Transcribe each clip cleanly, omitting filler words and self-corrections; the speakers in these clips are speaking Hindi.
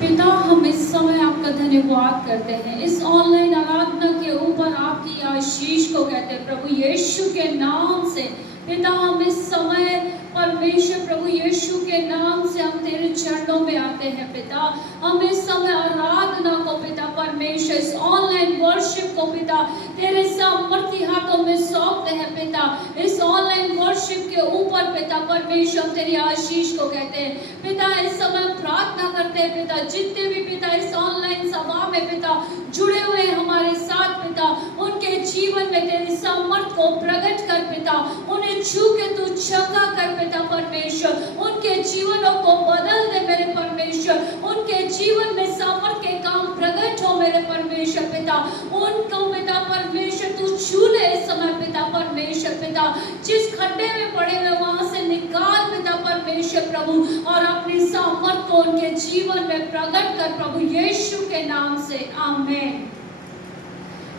पिता, हम इस समय आपका धन्यवाद करते हैं, इस ऑनलाइन आराधना के ऊपर आपकी आशीष को कहते हैं प्रभु यीशु के नाम से। पिता, हम इस समय परमेश्वर प्रभु यीशु के नाम से हम तेरे चरणों में आते हैं पिता। हम इस समय आराधना को पिता परमेश्वर, इस ऑनलाइन वर्शिप को पिता तेरे सामर्थी हाथों में सौंपते हैं पिता। इस ऑनलाइन वर्शिप के ऊपर पिता परमेश्वर तेरी आशीष को कहते हैं पिता। इस समय प्रार्थना करते हैं पिता, जितने भी पिता इस ऑनलाइन सभा में पिता जुड़े हुए हमारे साथ पिता, उनके जीवन में तेरी सामर्थ को प्रकट कर पिता। उन्हें छू के तू चंगा कर पिता परमेश्वर, उनके जीवनों को बदल दे मेरे परमेश्वर। उनके जीवन में सामर्थ के काम प्रकट हो मेरे परमेश्वर पिता। उनको पिता परमेश्वर तू छू ले इस समय पिता परमेश्वर पिता। जिस खड्डे में पड़े हुए वहां से निकाल पिता परमेश्वर प्रभु, और अपनी सामर्थ को उनके जीवन में प्रकट कर प्रभु यीशु के नाम से, आमीन।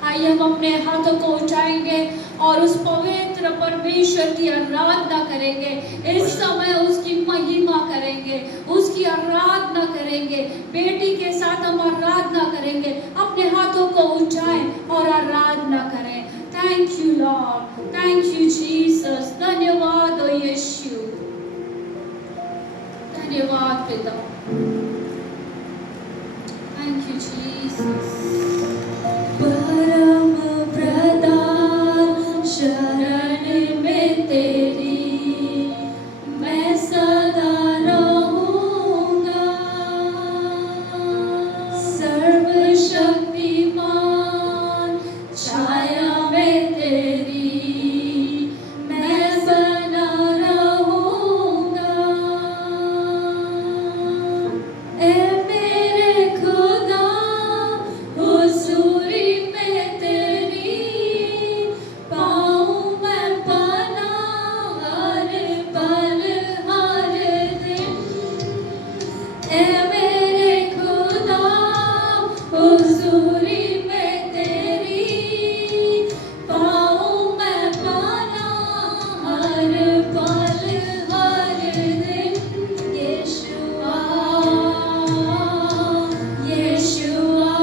आइए हम अपने हाथों को उठाएंगे और उस पवित्र परमेश्वर की आराधना करेंगे। इस समय उसकी महिमा करेंगे, उसकी आराधना करेंगे। बेटी के साथ हम आराधना करेंगे। अपने हाथों को उठाएं और आराधना करें। Thank you Lord, thank you Jesus. धन्यवाद ओ यीशु, धन्यवाद पिता। Thank you Jesus. परम प्रधान शरण में तेरी मैं सदा रहूंगा। सर्वशक्तिमान छाया में तेरी मैं बना रहूंगा। ए मेरे खुदा हुजूरी में तेरी पाऊं मैं पनाह हर पल हर दिन। ए मेरे खुदा हुजूरी में तेरी पाऊं मैं पनाह हर पल हर दिन। यीशुआ यीशुआ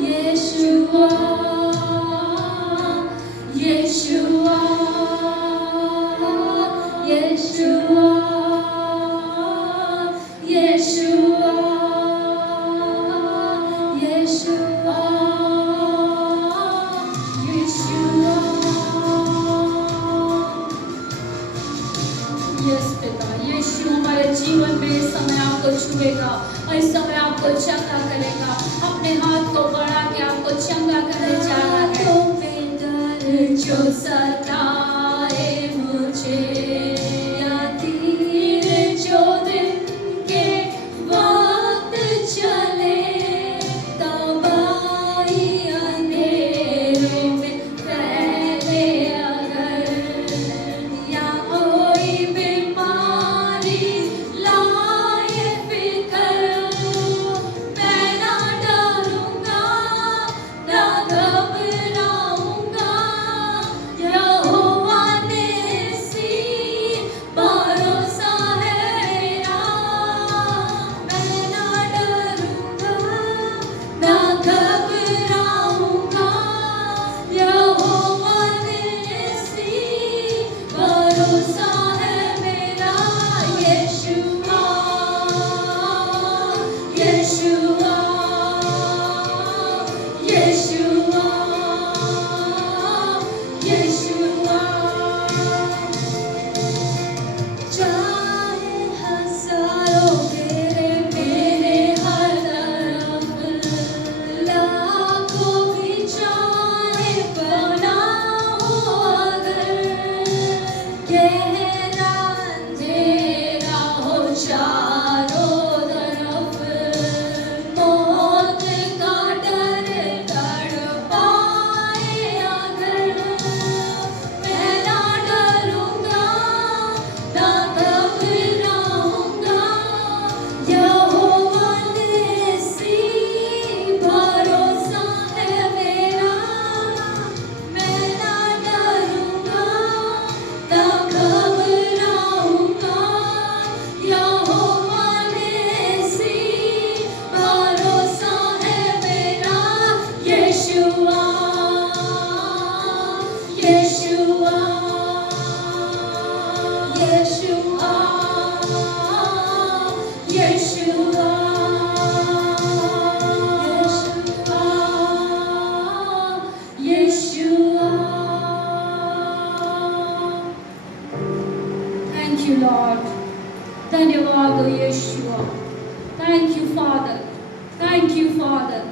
यीशुआ यीशुआ यीशुआ यीशुआ यीशुआ यस पिता, यीशु हमारे जीवन में इस समय आपको छुएगा और इस समय आपको चंगा करेगा। अपने हाथ को बढ़ा के आपको चंगा करने जा रहा है। तो में डर जो सताए मुझे, या तीर जो दिन के वक्त चले, तबाही अंधेरे में फैले अगर, या कोई बीमारी लाए फिकर, मैं ना डरूंगा ना घबराऊंगा। यहोवा धन्यवाद हो Yeshu. Thank you father, thank you father.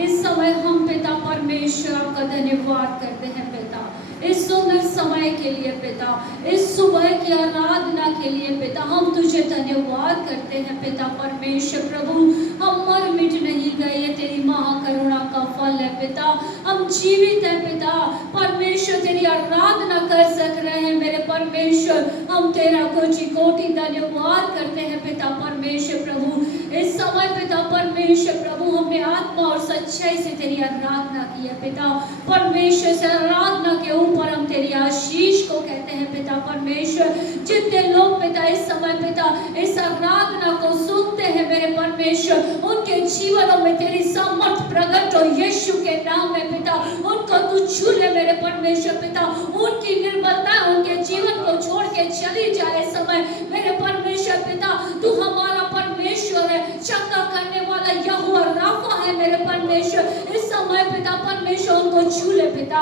इस समय हम पिता परमेश्वर आपका धन्यवाद करते हैं पिता, इस सुंदर समय के लिए पिता, इस सुबह की आराधना के लिए पिता। हम तुझे धन्यवाद करते हैं पिता परमेश्वर प्रभु। हम मर मिट नहीं गए, ये तेरी महाकरुणा का फल है पिता। हम जीवित है पिता परमेश्वर, तेरी आराधना कर सक रहे हैं मेरे परमेश्वर। हम तेरा कोटि कोटि धन्यवाद करते हैं पिता परमेश्वर प्रभु। इस समय पिता परमेश्वर प्रभु हमने आत्मा और सच्चाई से तेरी आराधना की है पिता परमेश्वर। से आराधना के ऊपर हम तेरी आशीष को कहते हैं पिता परमेश्वर। जितने लोग पिता इस समय पिता इस आराधना को सुनते हैं मेरे परमेश्वर, उनके जीवनों में तेरी सामर्थ प्रकट हो यीशु के नाम में पिता। उनको तू छू ले मेरे परमेश्वर पिता। उनकी निर्बलता उनके जीवन को छोड़ के चली जाए समय मेरे परमेश्वर पिता। तू हमारा परमेश्वर है, चंगा करने वाला यहोवा राफा है मेरे परमेश्वर। इस समय पिता परमेश्वर उनको छू ले पिता।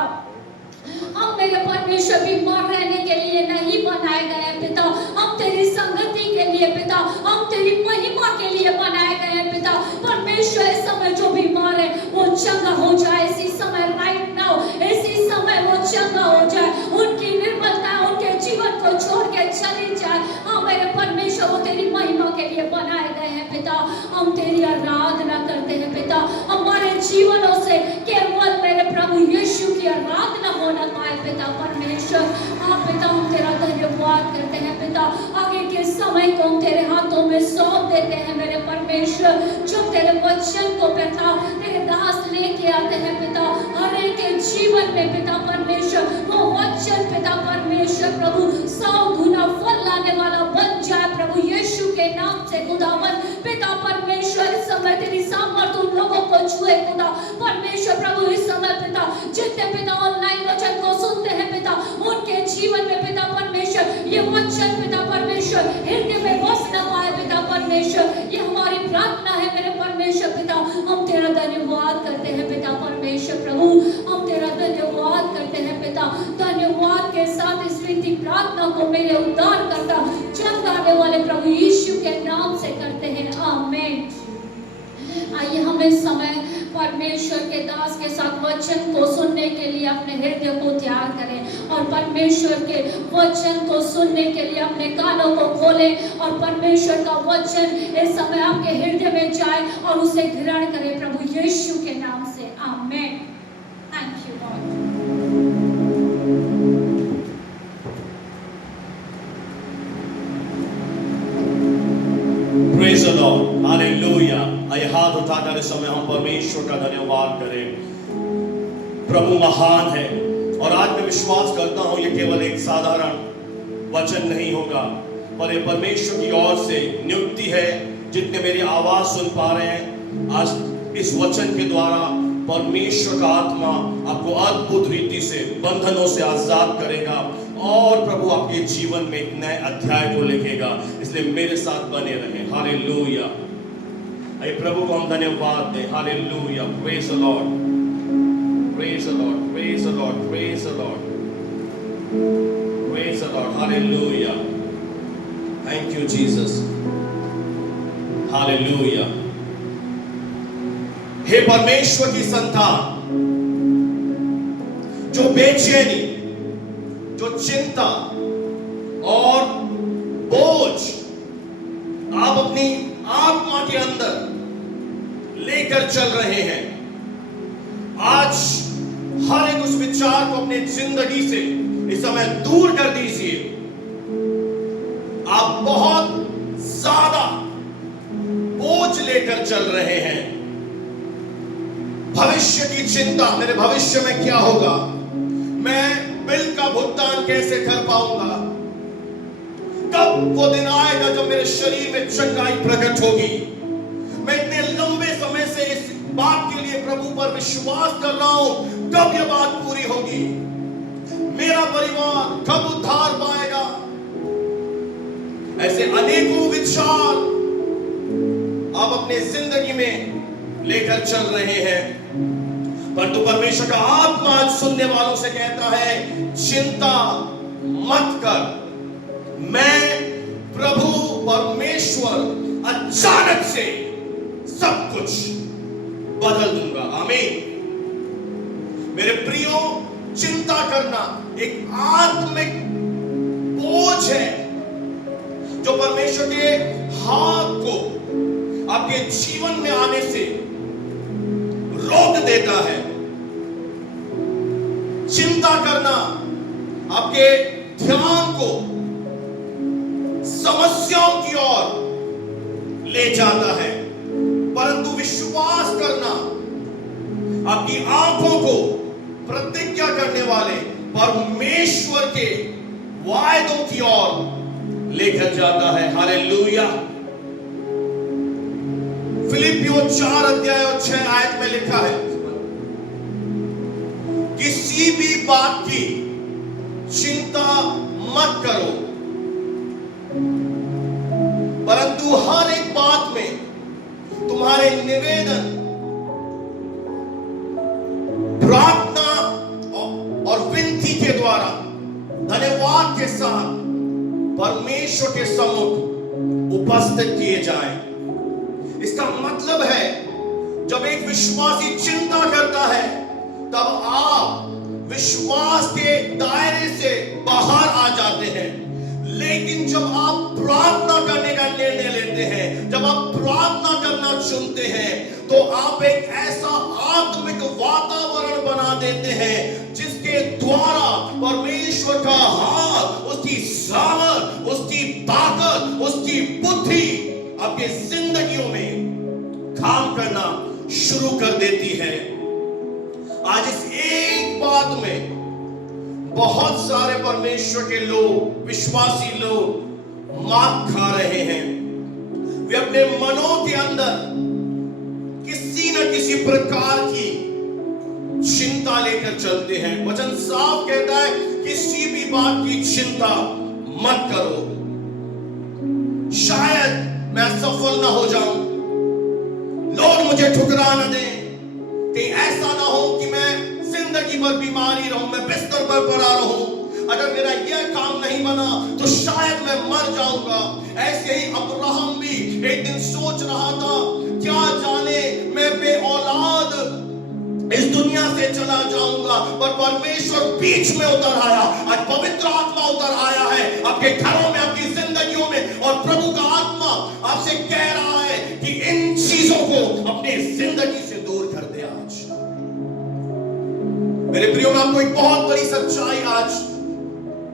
हम मेरे परमेश्वर बीमार रहने के लिए नहीं बनाए गए पिता, हम तेरी संगति के लिए पिता, हम तेरी महिमा के लिए बनाए गए पिता परमेश्वर। इस समय जो बीमार है वो चंगा हो जाए, इसी समय राइट नाउ, इसी समय वो चंगा हो जाए। उनकी निर्बलता उनके जीवन को छोड़ के चली जाए। हाँ मेरे परमेश्वर वो तेरी महिमा के लिए बनाए गए हैं पिता। हम तेरी आराधना करते हैं पिता। हमारे जीवनों से केवल मेरे प्रभु यीशु की आराधना होना पाए पिता परमेश्वर। हाँ पिता हम तेरा धन्यवाद करते हैं पिता। आगे के समय को हम तेरे हाथों में सौंप देते हैं मेरे परमेश्वर। जो तेरे वचन को पिता तेरे दास लेके आते हैं पिता हर एक के जीवन में पिता परमेश्वर, वो वचन पिता परमेश्वर प्रभु 100 गुना फल लाने वाला बन जाए प्रभु यीशु के नाम से खुदावन पिता परमेश्वर। इस समय तेरी सामर्थ उन लोगों को छुए खुदा परमेश्वर प्रभु। इस समय पिता जितने पिता ऑनलाइन वचन को सुनते हैं पिता, उनके जीवन में पिता परमेश्वर ये वचन पिता परमेश्वर हृदय में बस न पाए पिता परमेश्वर। ये हमारी प्रार्थना है मेरे परमेश्वर पिता। हम तेरा धन्यवाद करते हैं पिता परमेश्वर प्रभु। हम तेरा धन्यवाद करते हैं पिता। धन्यवाद के साथ इस विनती प्रार्थना को मेरे उद्धार करता चंगाने वाले प्रभु यीशु के नाम से करते हैं, आमीन। आइए हम इस समय परमेश्वर के दास के साथ वचन को सुनने के लिए अपने हृदय को तैयार करें और परमेश्वर के वचन को सुनने के लिए अपने कानों को खोलें और परमेश्वर का वचन इस समय आपके हृदय में जाए और उसे ग्रहण करें प्रभु यीशु के नाम से, आमीन। Thank you Lord. Praise the Lord, Hallelujah। आइए हाथ उठाकर इस समय हम परमेश्वर का धन्यवाद करें। प्रभु महान है और आज मैं विश्वास करता हूं ये केवल एक साधारण वचन नहीं होगा, पर ये परमेश्वर की ओर से नियुक्ति है। जितने मेरी आवाज सुन पा रहे हैं आज इस वचन के द्वारा परमेश्वर का आत्मा आपको अद्भुत रीति से बंधनों से आजाद करेगा और प्रभु आपके जीवन में एक नए अध्याय को लिखेगा। इसलिए मेरे साथ बने रहें। हालेलुया। आइए प्रभु को हम धन्यवाद दें। Hallelujah. Praise the Lord, praise the Lord, praise the Lord, praise the Lord, praise the Lord. Hallelujah. Thank you Jesus. Hallelujah. हे परमेश्वर की संतान, जो बेचैनी, जो चिंता और बोझ आप अपनी आत्मा के अंदर लेकर चल रहे हैं, आज हर एक उस विचार को अपनी जिंदगी से इस समय दूर कर दीजिए। आप बहुत ज्यादा बोझ लेकर चल रहे हैं। भविष्य की चिंता, मेरे भविष्य में क्या होगा, मैं बिल का भुगतान कैसे कर पाऊंगा, कब वो दिन आएगा जब मेरे शरीर में चंगाई प्रकट होगी। मैं इतने लंबे समय से इस बात के लिए प्रभु पर विश्वास कर रहा हूं, कब यह बात पूरी होगी, मेरा परिवार कब उद्धार पाएगा। ऐसे अनेकों विचार आप अपने जिंदगी में लेकर चल रहे हैं, परंतु परमेश्वर का आत्मा आज सुनने वालों से कहता है, चिंता मत कर, मैं प्रभु परमेश्वर परमेश्वर अचानक से सब कुछ बदल दूंगा। आमीन। मेरे प्रियो, चिंता करना एक आत्मिक बोझ है जो परमेश्वर के हाथ को आपके जीवन में आने से रोक देता है। चिंता करना आपके ध्यान को समस्याओं की ओर ले जाता है, परंतु विश्वास करना आपकी आंखों को प्रतिज्ञा करने वाले परमेश्वर के वायदों की ओर लेकर जाता है। हालेलुया। फिलिपियों 4 अध्याय और 6 आयत में लिखा है, किसी भी बात की चिंता मत करो, परंतु हर एक बात में तुम्हारे निवेदन, प्रार्थना और विनती के द्वारा धन्यवाद के साथ परमेश्वर के सम्मुख उपस्थित किए जाएं। इसका मतलब है जब एक विश्वासी चिंता करता है तब आप विश्वास के दायरे से बाहर आ जाते हैं। लेकिन जब आप प्रार्थना करने का निर्णय लेते हैं, जब आप प्रार्थना करना चुनते हैं, तो आप एक ऐसा आत्मिक वातावरण बना देते हैं जिसके द्वारा परमेश्वर का हाथ, उसकी सामर्थ, उसकी ताकत, उसकी बुद्धि आपके जिंदगियों में काम करना शुरू कर देती है। आज इस एक बात में बहुत सारे परमेश्वर के लोग, विश्वासी लोग मात खा रहे हैं। वे अपने मनों के अंदर किसी न किसी प्रकार की चिंता लेकर चलते हैं। वचन साफ कहता है, किसी भी बात की चिंता मत करो। शायद मैं सफल ना हो जाऊं, लोग मुझे ठुकरा न दें, कहीं ऐसा ना हो कि मैं जिंदगी भर बीमारी रहूं, मैं बिस्तर पर पड़ा रहूं, अगर मेरा यह काम नहीं बना तो शायद मैं मर जाऊंगा। ऐसे ही अब्राहम भी एक दिन सोच रहा था, क्या जाने मैं बे औलाद इस दुनिया से चला जाऊंगा, पर परमेश्वर बीच में उतर आया। आज पवित्र आत्मा उतर आया है आपके घरों में, आपकी जिंदगियों में, और प्रभु का आत्मा आपसे कह रहा है कि इन चीजों को अपने जिंदगी से दूर कर दे। आज मेरे प्रियो, मैं आपको एक बहुत बड़ी सच्चाई आज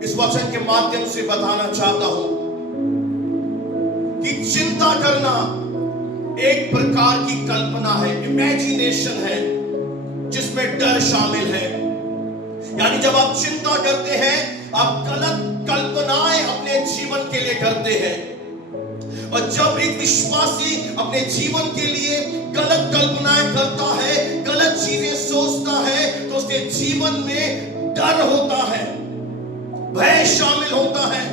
इस वचन के माध्यम से बताना चाहता हूं कि चिंता करना एक प्रकार की कल्पना है, इमेजिनेशन है, जिसमें डर शामिल है। यानी जब आप चिंता करते हैं, आप गलत कल्पनाएं अपने जीवन के लिए करते हैं। और जब एक विश्वासी अपने जीवन के लिए गलत कल्पनाएं करता है, गलत चीजें सोचता है, तो उसके जीवन में डर होता है, भय शामिल होता है।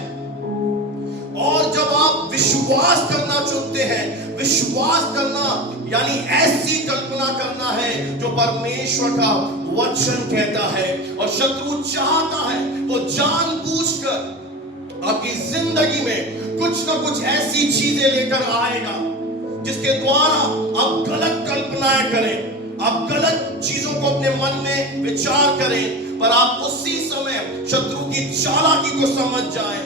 और जब आप विश्वास करना चुनते हैं, विश्वास करना यानी ऐसी कल्पना करना है जो परमेश्वर का वचन कहता है। और शत्रु चाहता है वो जानबूझकर आपकी जिंदगी में कुछ ना कुछ ऐसी चीजें लेकर आएगा जिसके द्वारा आप गलत कल्पनाएं करें, आप गलत चीजों को अपने मन में विचार करें, पर आप उसी समय शत्रु की चालाकी को समझ जाएं।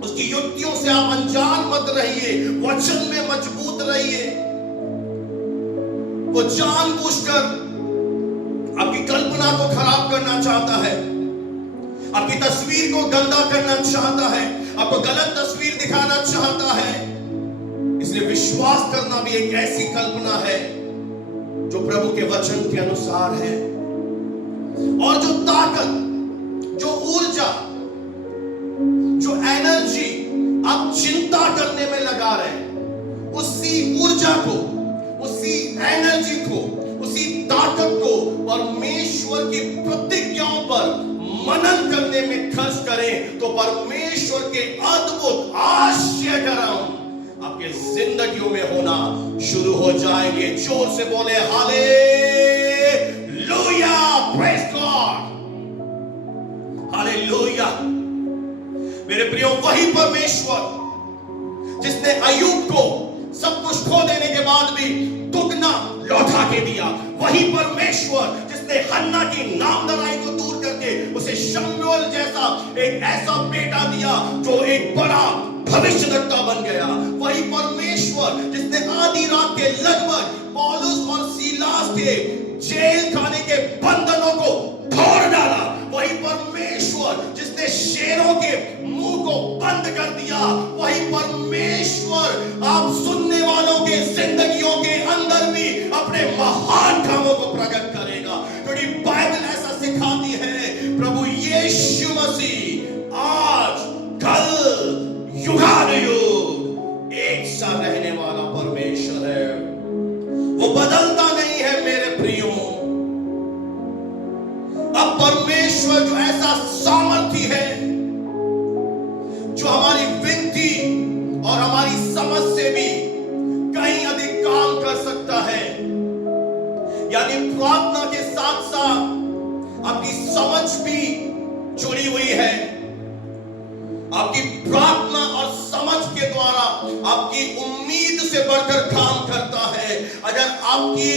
उसकी युक्तियों से आप अनजान मत रहिए, वचन में मजबूत रहिए। वो जानबूझकर आपकी कल्पना को खराब करना चाहता है, आपकी तस्वीर को गंदा करना चाहता है, आपको गलत तस्वीर दिखाना चाहता है। इसलिए विश्वास करना भी एक ऐसी कल्पना है जो प्रभु के वचन के अनुसार है। और जो ताकत, जो ऊर्जा, जो एनर्जी आप चिंता करने में लगा रहे हैं, उसी ऊर्जा को, उसी एनर्जी को, उसी ताकत को परमेश्वर की प्रतिज्ञाओं पर मनन करने में खर्च करें, तो परमेश्वर के अद्भुत आश्चर्यकर्म आपके जिंदगियों में होना शुरू हो जाएंगे। जोर से बोले हालेलुया, प्रेज गॉड, हालेलुया। मेरे प्रियो, वही परमेश्वर जिसने अय्यूब बाद भी दुगना लौटा के दिया। वही परमेश्वर जिसने हन्ना की नामधराई को दूर करके उसे शमूएल जैसा एक ऐसा बेटा दिया जो एक बड़ा भविष्यद्वक्ता बन गया। वही परमेश्वर जिसने आधी रात के लगभग पौलुस और सीलास के जेल खाने के बंधनों को तोड़ डाला। वही परमेश्वर जिसने शेरों के मुंह को बंद कर दिया। वही परमेश्वर आप सुनने वालों के जिंदगियों के अंदर भी अपने महान कामों को प्रकट करेगा, क्योंकि बाइबल ऐसा सिखाती है प्रभु यीशु मसीह आज कल युगानुयुग एक सा रहने वाला परमेश्वर है। वो बदलता नहीं है मेरे प्रियो। अब परमेश्वर जो ऐसा सामर्थी है जो हमारी विनती और हमारी समझ से भी कहीं अधिक काम कर सकता है, यानी प्रार्थना के साथ साथ आपकी समझ भी जुड़ी हुई है। आपकी प्रार्थना और समझ के द्वारा आपकी उम्मीद से बढ़कर काम करता है। अगर आपकी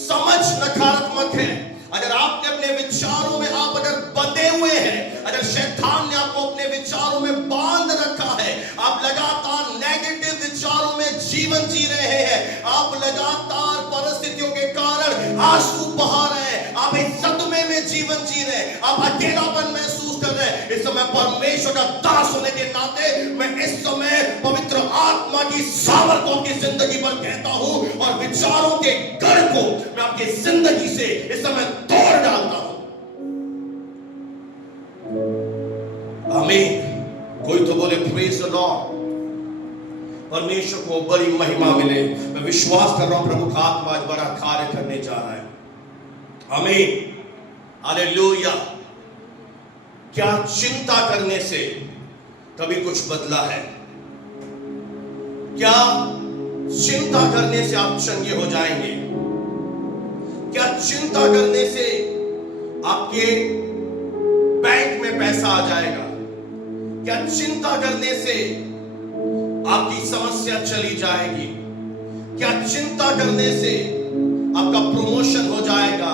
समझ नकारात्मक है, अगर आपने अपने विचारों में आप अगर बंधे हुए हैं, अगर शैतान ने आपको अपने विचारों में बांध रखा है, आप लगातार नेगेटिव विचारों में जीवन जी रहे हैं, आप लगातार परिस्थितियों के कारण आंसू बहा रहे हैं, आप एक सदमे में जीवन जी रहे हैं, आप अकेलापन महसूस कर रहे हैं, इस समय परमेश्वर का दास होने के नाते मैं इस समय पवित्र आत्मा की सामर्थ को आपकी जिंदगी पर कहता हूं और विचारों के गढ़ को मैं आपकी जिंदगी से इस समय तोड़ डालता हूं। आमीन। कोई तो बोले प्रेज द लॉर्ड। परमेश्वर को बड़ी महिमा मिले। मैं विश्वास कर रहा हूं प्रभु का आत्मा आज बड़ा कार्य करने जा रहा है। आमीन, हालेलुया। क्या चिंता करने से कभी कुछ बदला है? क्या चिंता करने से आप चंगे हो जाएंगे? क्या चिंता करने से आपके बैंक में पैसा आ जाएगा? क्या चिंता करने से आपकी समस्या चली जाएगी? क्या चिंता करने से आपका प्रमोशन हो जाएगा?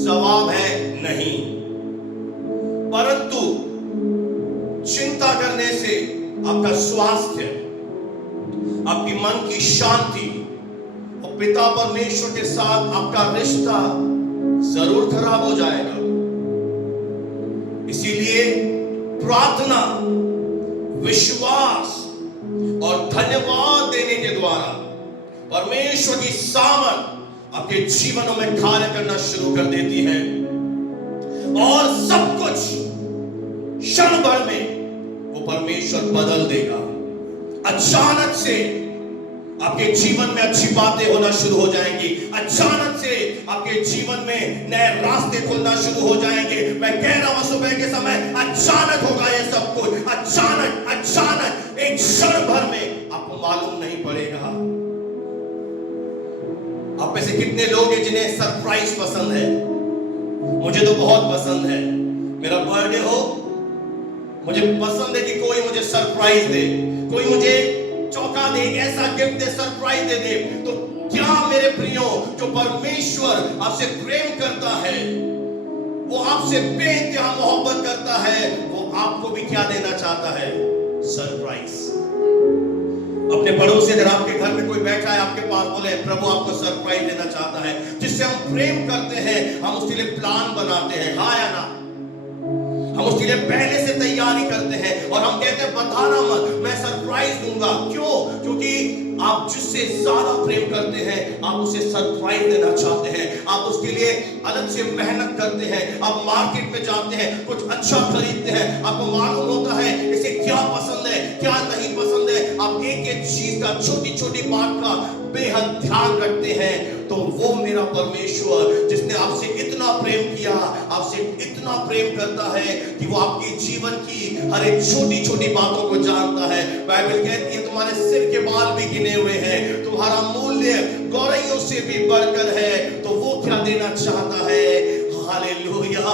जवाब है नहीं। परंतु चिंता करने से आपका स्वास्थ्य, आपकी मन की शांति और पिता परमेश्वर के साथ आपका रिश्ता जरूर खराब हो जाएगा। इसीलिए प्रार्थना, विश्वास और धन्यवाद देने के द्वारा परमेश्वर की सामर्थ आपके जीवनों में कार्य करना शुरू कर देती है और सब कुछ क्षण भर में वो परमेश्वर बदल देगा। अचानक से आपके जीवन में अच्छी बातें होना शुरू हो जाएंगी। अचानक से आपके जीवन में नए रास्ते खुलना शुरू हो जाएंगे। मैं कह रहा हूं सुबह के समय अचानक होगा ये सब कुछ। अचानक अचानक एक क्षण भर में आपको मालूम नहीं पड़ेगा। आप में से कितने लोग हैं जिन्हें सरप्राइज पसंद है? मुझे तो बहुत पसंद है। मेरा बर्थडे हो, मुझे पसंद है कि कोई मुझे सरप्राइज दे, कोई मुझे चौंका दे, ऐसा गिफ्ट दे, सरप्राइज दे। तो क्या मेरे प्रियो, जो परमेश्वर आपसे प्रेम करता है, वो आपसे बेइंतहा मोहब्बत करता है, वो आपको भी क्या देना चाहता है? सरप्राइज। अपने पड़ोसी, अगर आपके घर में कोई बैठा है आपके पास, बोले प्रभु आपको सरप्राइज देना चाहता है, जिससे हम प्रेम करते हैं, हम उसके लिए प्लान बनाते हैं, हाँ या ना? हम उसके लिए पहले से तैयारी करते हैं और हम कहते हैं बताना मत, मैं सरप्राइज दूंगा। क्यों? क्योंकि आप जिससे ज्यादा प्रेम करते हैं आप उसे सरप्राइज देना चाहते हैं। आप उसके लिए अलग से मेहनत करते हैं। आप मार्केट में जाते हैं, कुछ अच्छा खरीदते हैं, आपको मालूम होता है इसे क्या पसंद है क्या नहीं पसंद है। आप एक एक चीज का, छोटी छोटी बात का बेहद ध्यान रखते हैं। तो वो मेरा परमेश्वर जिसने आपसे इतना प्रेम किया, आपसे इतना प्रेम करता है कि वो आपके जीवन की हर एक छोटी छोटी बातों को जानता है। बाइबल कहती है तुम्हारे सिर के बाल भी गिने हुए हैं, तुम्हारा मूल्य गौरैयों से भी बढ़कर है। तो वो क्या देना चाहता है? हालेलुया।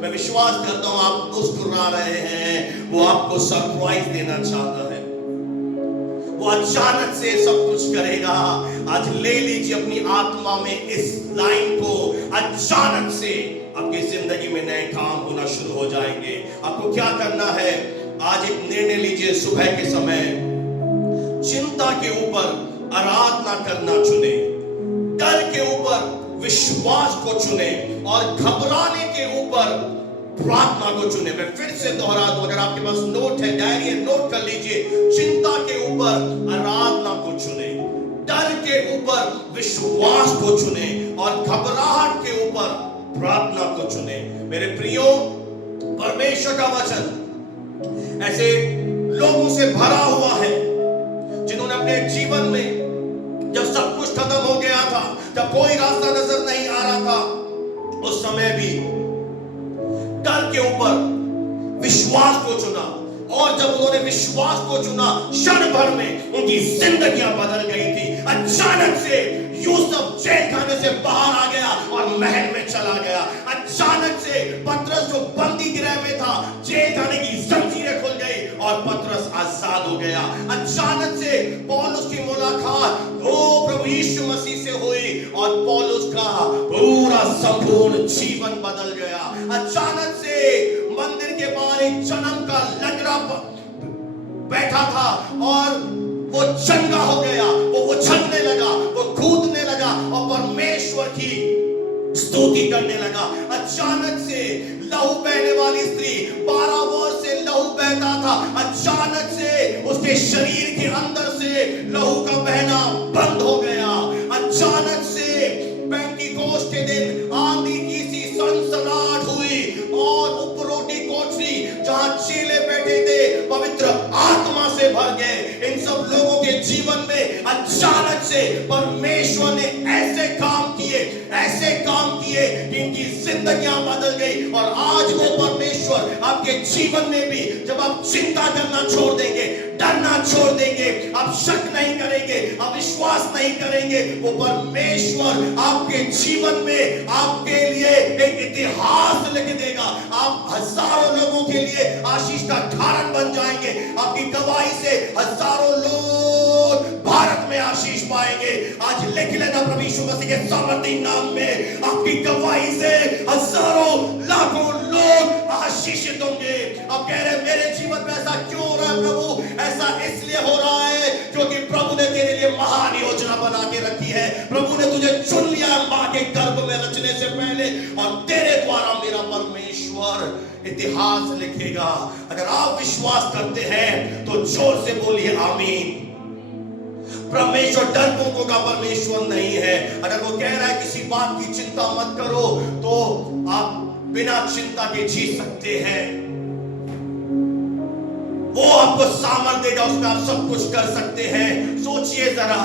मैं विश्वास करता हूं आप मुस्कुरा रहे हैं। वो आपको सरप्राइज देना चाहता है। वो अचानक से सब कुछ करेगा। आज ले लीजिए अपनी आत्मा में इस लाइन को, अचानक से आपकी जिंदगी में नए काम होना शुरू हो जाएंगे। आपको क्या करना है? आज एक निर्णय लीजिए, सुबह के समय चिंता के ऊपर आराधना करना चुने, डर के ऊपर विश्वास को चुने और घबराने के ऊपर प्रार्थना को चुने। मैं फिर से दोहरा दूं, अगर आपके पास नोट है, डायरी है, नोट कर लीजिए। चिंता के ऊपर आराधना को चुने, डर के ऊपर विश्वास को चुने और घबराहट के ऊपर प्रार्थना को चुने। मेरे प्रियो, परमेश्वर का वचन ऐसे लोगों से भरा हुआ है जिन्होंने अपने जीवन में, जब सब कुछ खत्म हो गया था, जब कोई रास्ता नजर नहीं आ रहा था, उस समय भी डर के ऊपर विश्वास को चुना। और जब उन्होंने विश्वास को चुना, क्षण भर में उनकी जिंदगियां बदल गई थी। अचानक से यूसुफ जेल खाने से बाहर आ गया और महल में चला गया। अचानक से पतरस जो बंदी गृह में था, जेल खाने की जंजीरें खुल गई और पतरस आजाद हो गया। अचानक से पौलुस की मुलाकात प्रभु यीशु मसीह से हुई और पौलुस का पूरा संपूर्ण जीवन बदल गया। अचानक से मंदिर के बाहर एक जन्म का लंगड़ा बैठा था और वो चंगा हो गया, वो उछलने लगा, वो कूदने लगा और परमेश्वर की स्तुति करने लगा। अचानक से लहू बहने वाली स्त्री, 12 वर्ष से लहू बहता था, अचानक से उसके शरीर के अंदर से लहू का बहना बंद हो गया। अचानक से पेंटिकोस्ट के दिन आंधी की सी सनसनाहट हुई और उपरोटी कोठरी जहां चेले बैठे थे पवित्र आत्मा से भर गए। इन सब लोगों के जीवन में अचानक से परमेश्वर ने ऐसे काम किए कि इनकी जिंदगियां बदल गई। और आज वो परमेश्वर आपके जीवन में भी, जब आप चिंता करना छोड़ देंगे, डरना छोड़ देंगे, आप शक नहीं करेंगे, आप विश्वास नहीं करेंगे, वो परमेश्वर आपके जीवन में आपके लिए एक इतिहास लिख देगा। आप हजारों लोगों के लिए आशीष का कारण बन जाएंगे। आपकी गवाही से हजारों लोग भारत में आशीष पाएंगे। आज लिख लेना प्रभु यीशु मसीह के सामर्थी नाम में, आपकी गवाही से हजारों लाखों लोग आशीषित होंगे। आप कह रहे हैं मेरे जीवन में ऐसा क्यों हो रहा है प्रभु? ऐसा इसलिए हो रहा है क्योंकि प्रभु ने तेरे लिए महान योजना बना के रखी है। प्रभु ने तुझे चुन लिया मां के गर्भ में रचने से पहले और तेरे द्वारा मेरा परमेश्वर इतिहास लिखेगा। अगर आप विश्वास करते हैं तो जोर से बोलिए आमीन। परमेश्वर डरपोकों का परमेश्वर नहीं है। अगर वो कह रहा है किसी बात की चिंता मत करो, तो आप बिना चिंता के जी सकते हैं। वो आपको सामर्थ्य देगा, उसमें आप सब कुछ कर सकते हैं। सोचिए जरा,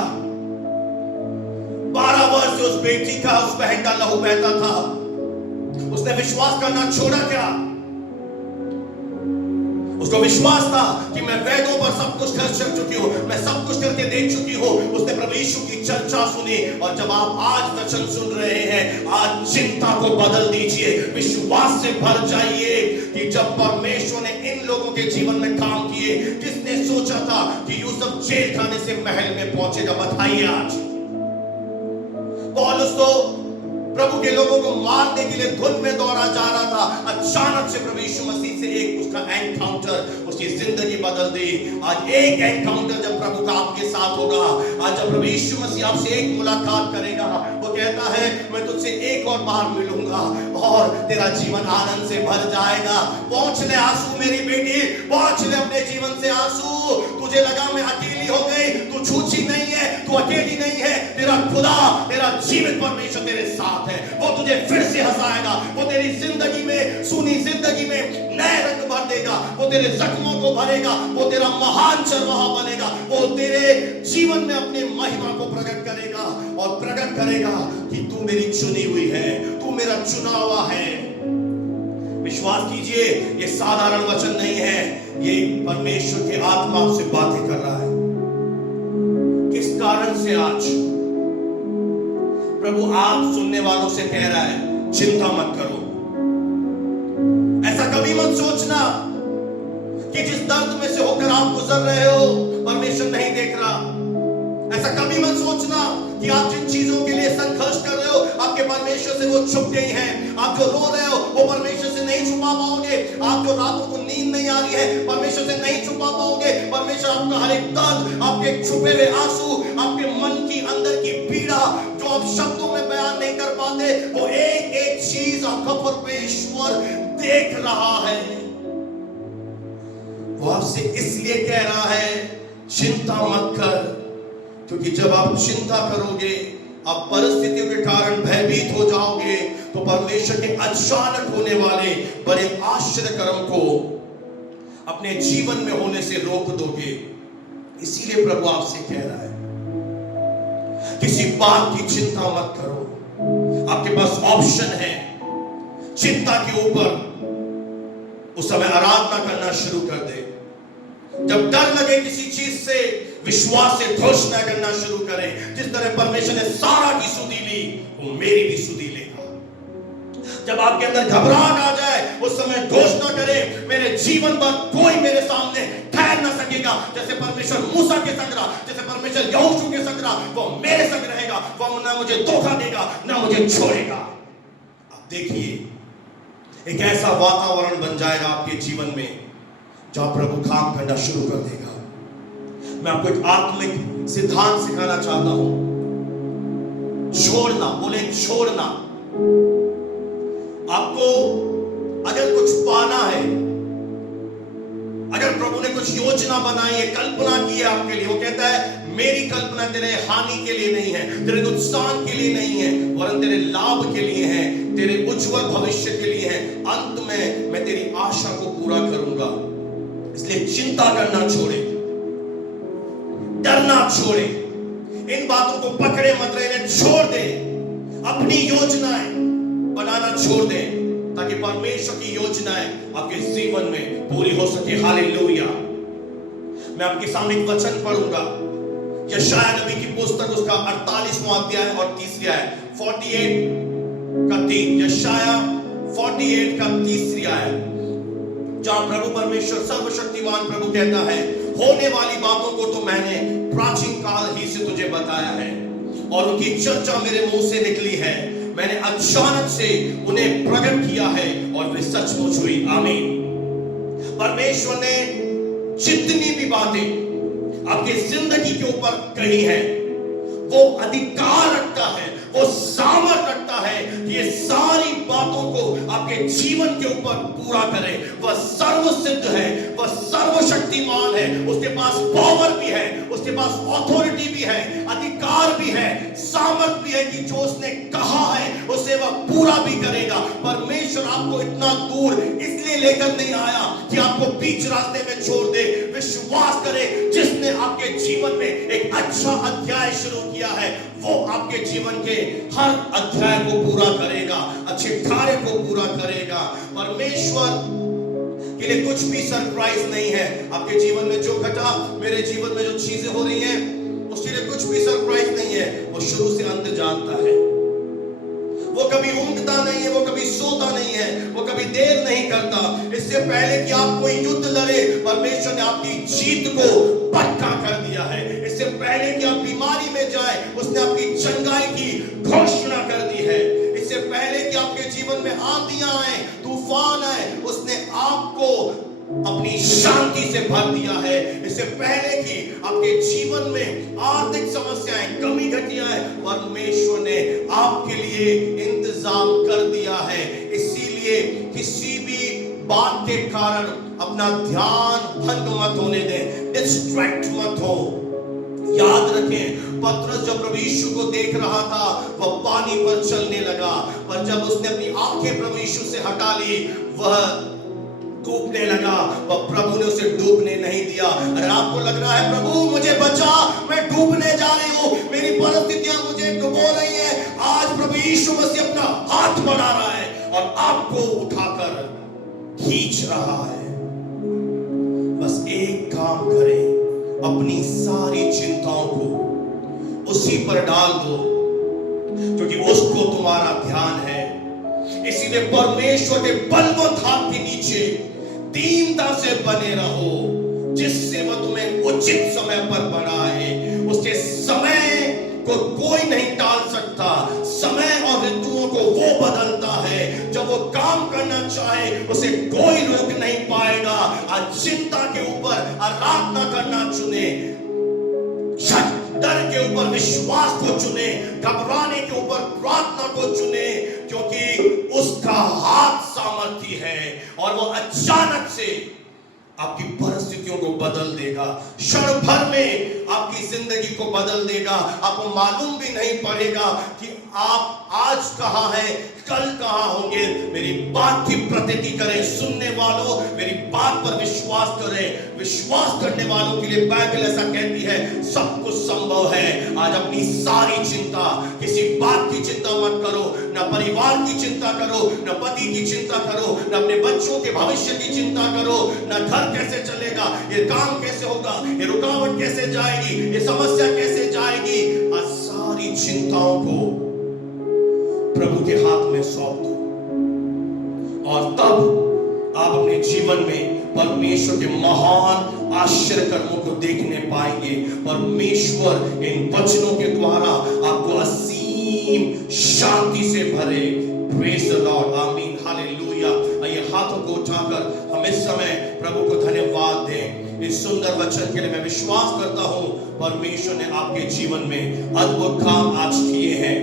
12 वर्ष से उस बेटी का, उस बहन का लहू बहता था, उसने विश्वास करना छोड़ा क्या? उसको विश्वास था कि मैं वेदों पर सब कुछ कर चुकी हूं, मैं सब कुछ करके देख चुकी हूं। उसने प्रभु यीशु की चर्चा सुनी। और जब आप आज वचन सुन रहे हैं, आज चिंता को बदल दीजिए, विश्वास से भर जाइए कि जब परमेश्वर ने इन लोगों के जीवन में काम किए, किसने सोचा था कि यूसुफ जेल खाने से महल में पहुंचेगा? बताइए। आज पौलुस तो प्रभु के लोगों को मारने के लिए धुन में दौड़ा जा रहा था। अचानक से प्रभु यीशु मसीह से एक उसका एनकाउंटर, उसकी जिंदगी बदल दी। आज एक एनकाउंटर जब प्रभु का आपके साथ होगा, आज जब प्रभु यीशु मसीह आपसे एक मुलाकात करेगा, वो कहता है मैं तुझसे एक और बार मिलूंगा और तेरा जीवन आनंद से भर जाएगा। पहुंच ले आंसू मेरी बेटी, पहुंच ले अपने जीवन से आंसू। तुझे लगा मैं अकेली हो गई, तू छूछी नहीं है, तू अकेली नहीं है। तेरा खुदा, तेरा जीवित परमेश्वर तेरे साथ है। वो तुझे फिर से हंसाएगा, वो तेरी जिंदगी में, सुनी जिंदगी में नए रंग भर देगा, वो तेरे जख्मों को भरेगा, वो तेरा महान चरवाहा बनेगा, वो तेरे जीवन में अपने महिमा को प्रकट करेगा और प्रकट करेगा कि तू मेरी चुनी हुई है, तू मेरा चुना हुआ है। विश्वास कीजिए, ये साधारण वचन नहीं है, ये परमेश्वर की आत्मा से बातें कर रहा है। किस कारण से आज प्रभु आप सुनने वालों से कह रहा है चिंता मत करो। ऐसा कभी मत सोचना कि जिस दर्द में से होकर आप गुजर रहे हो परमेश्वर नहीं देख रहा। ऐसा कभी मत सोचना कि आप जिन चीजों के लिए संघर्ष कर रहे हो आपके परमेश्वर से वो छुप गई हैं। आप जो रो रहे हो वो परमेश्वर से नहीं छुपा पाओगे। आप जो रातों को नींद नहीं आ रही है परमेश्वर से नहीं छुपा पाओगे। परमेश्वर आपका हर एक दर्द, आपके छुपे हुए आंसू, आपके मन की अंदर की पीड़ा जो आप शब्दों में बयान नहीं कर पाते, वो एक एक चीज आपका परमेश्वर देख रहा है। वो आपसे इसलिए कह रहा है चिंता मत कर, क्योंकि जब आप चिंता करोगे, आप परिस्थितियों के कारण भयभीत हो जाओगे, तो परमेश्वर के अचानक होने वाले बड़े आश्चर्य कर्म को अपने जीवन में होने से रोक दोगे। इसीलिए प्रभु आपसे कह रहा है किसी बात की चिंता मत करो। आपके पास ऑप्शन है, चिंता के ऊपर उस समय आराधना करना शुरू कर दे। जब डर लगे किसी चीज से, विश्वास से घोषणा करना शुरू करें, जिस तरह परमेश्वर ने सारा की सुधि ली वो मेरी भी सुधि लेगा। जब आपके अंदर घबराहट आ जाए उस समय घोषणा करें मेरे जीवन भर कोई मेरे सामने ठहर ना सकेगा। जैसे परमेश्वर मूसा के संग रहा, जैसे परमेश्वर यहोशू के संग रहा, वो मेरे संग रहेगा। वो ना मुझे धोखा देगा ना मुझे छोड़ेगा। आप देखिए एक ऐसा वातावरण बन जाएगा आपके जीवन में जहां प्रभु काम करना शुरू कर देगा। मैं आपको एक आत्मिक सिद्धांत सिखाना चाहता हूं। छोड़ना, बोले छोड़ना। आपको अगर कुछ पाना है, अगर प्रभु ने कुछ योजना बनाई है, कल्पना की है आपके लिए, वो कहता है मेरी कल्पना तेरे हानि के लिए नहीं है, तेरे नुकसान के लिए नहीं है, वरन तेरे लाभ के लिए है, तेरे उज्जवल भविष्य के लिए है। अंत में मैं तेरी आशा को पूरा करूंगा। इसलिए चिंता करना छोड़े, डरना छोड़े, इन बातों को पकड़े मत रहे, छोड़ दे। अपनी योजनाएं बनाना छोड़ दे ताकि परमेश्वर की योजनाएं आपके जीवन में पूरी हो सके। हालेलुया। मैं आपके सामने एक वचन पढ़ूंगा, यशायाह नबी की पुस्तक उसका 48वां अध्याय और 3री आयत, 48 का 3, यशायाह 48 का 3री आयत, जहां प्रभु परमेश्वर सर्वशक्तिमान प्रभु कहता है होने वाली बातों को तो मैंने प्राचीन काल ही से तुझे बताया है और उनकी चर्चा मेरे मुंह से निकली है। मैंने अचानक से उन्हें प्रकट किया है और वे सचमुच हुई। आमीन। परमेश्वर ने जितनी भी बातें आपके जिंदगी के ऊपर कही है वो अधिकार रखता है, वो सामर्थ रखता है कि ये सारी बातों को आपके जीवन के ऊपर पूरा करे। वह सर्वसिद्ध है, वह सर्वशक्तिमान है, उसके पास पावर भी है, उसके पास ऑथोरिटी भी है, अधिकार भी है, सामर्थ भी है कि जो उसने कहा है उसे वह पूरा भी करेगा। परमेश्वर आपको इतना दूर इसलिए लेकर नहीं आया कि आपको बीच रास्ते में छोड़ दे। विश्वास करें, जिसने आपके जीवन में एक अच्छा अध्याय शुरू किया है वो आपके जीवन के हर अध्याय को पूरा करेगा, अच्छे कार्य को पूरा करेगा। परमेश्वर के लिए कुछ भी सरप्राइज नहीं है। आपके जीवन में जो घटा, मेरे जीवन में जो चीजें हो रही हैं, उसके लिए कुछ भी सरप्राइज नहीं है। वो शुरू से अंत जानता है। वो कभी ऊँघता नहीं है, वो कभी सोता नहीं है, वो कभी देर नहीं करता। इससे पहले कि आप कोई युद्ध लड़े, परमेश्वर ने आपकी जीत को पक्का कर दिया है। इससे पहले कि आप बीमारी में जाए, उसने आपकी चंगाई की घोषणा कर दी है। इससे पहले कि आपके जीवन में आंधियां आए, तूफान आए, उसने आपको अपनी शांति से भर दिया है। इससे पहले कि आपके जीवन में आर्थिक समस्याएं, कमी घटियां आए, परमेश्वर ने आपके लिए इंतजाम कर दिया है। इसीलिए किसी भी बात के कारण अपना ध्यान भंग मत होने दें, डिस्ट्रैक्ट मत हो। याद रखें, पतरस जब प्रभु यीशु को देख रहा था वह पानी पर चलने लगा, पर जब उसने अपनी आंखें प्रभु यीशु से हटा ली वह डूबने लगा। वह प्रभु ने उसे डूबने नहीं दिया। अगर आपको लग रहा है प्रभु मुझे बचा, मैं डूबने जा रही हूं, मेरी परिस्थितियां मुझे डुबो रही हैं, आज प्रभु यीशु मसीह अपना हाथ बढ़ा रहा है और आपको उठाकर खींच रहा है। बस एक काम करें, अपनी सारी चिंताओं को उसी पर डाल दो क्योंकि उसको तुम्हारा ध्यान है। इसीलिए परमेश्वर के बलवंत हाथ के नीचे दीनता से बने रहो, जिससे वह तुम्हें उचित समय पर बनाए। उसके समय को कोई नहीं टाल सकता। समय और ऋतुओं को वो बदलता है। जब वो काम करना चाहे उसे कोई रोक नहीं पाएगा। आज चिंता के ऊपर आराधना करना चुने, डर के ऊपर विश्वास को चुने, घबराने के ऊपर प्रार्थना को चुने, क्योंकि उसका हाथ सामर्थी है और वो अचानक से आपकी परिस्थितियों को बदल देगा। क्षण भर में आपकी जिंदगी को बदल देगा। आपको मालूम भी नहीं पड़ेगा कि आप आज कहां हैं, कल कहां होंगे। मेरी बात की प्रतीति करें सुनने वालों, मेरी बात पर विश्वास करें। विश्वास करने वालों के लिए बाइबल ऐसा कहती है, सब कुछ संभव है। आज अपनी सारी चिंता, किसी बात की चिंता मत करो, ना परिवार की चिंता करो, ना पति की चिंता करो, ना अपने बच्चों के भविष्य की चिंता करो, ना घर कैसे चलेगा, ये काम कैसे होगा, ये रुकावट कैसे जाएगी, ये समस्या कैसे जाएगी। आज सारी चिंताओं को प्रभु के हाथ में सौंप दो और तब आप अपने जीवन में परमेश्वर के महान आश्चर्य कर्मों को देखने पाएंगे। परमेश्वर इन वचनों के द्वारा आपको असीम शांति से भरे। प्रेज़ द लॉर्ड, आमीन, हालेलुया। आइए हाथों को उठाकर हम इस समय प्रभु को धन्यवाद दें इस सुंदर वचन के लिए। मैं विश्वास करता हूं परमेश्वर ने आपके जीवन में अद्भुत काम आज किए हैं।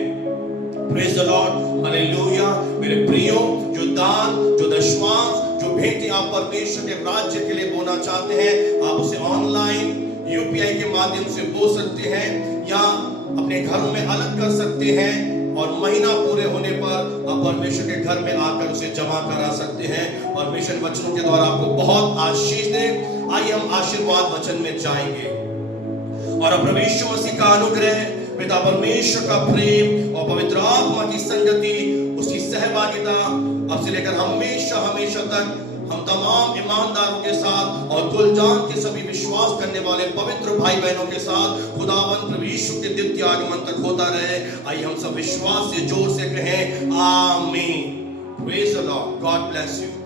Praise the Lord, hallelujah. मेरे प्रियो, जो दान, जो दशमांश, जो भेंटें आप परमेश्वर के राज्य के लिए बोना चाहते हैं, आप उसे ऑनलाइन यूपीआई के माध्यम से बो सकते हैं या अपने घरों में अलग कर सकते हैं और महीना पूरे होने पर आप परमेश्वर के घर में आकर उसे जमा करा सकते हैं। परमेश्वर वचनों के द्वारा आपको बहुत आशीष दे। आइए हम आशीर्वाद वचन में जाएंगे और अब प्रभु यीशु मसीह का अनुग्रह, पिता परमेश्वर का प्रेम और पवित्र आत्मा की संगति, उसकी सहभागिता अब से लेकर हमेशा हमेशा तक हम तमाम ईमानदारों के साथ और कुलजान के सभी विश्वास करने वाले पवित्र भाई बहनों के साथ खुदावंद प्रभु यीशु के द्वितीय आगमन तक होता रहे। आइए हम सब विश्वास से जोर से कहें आमीन। Praise the Lord, God bless you.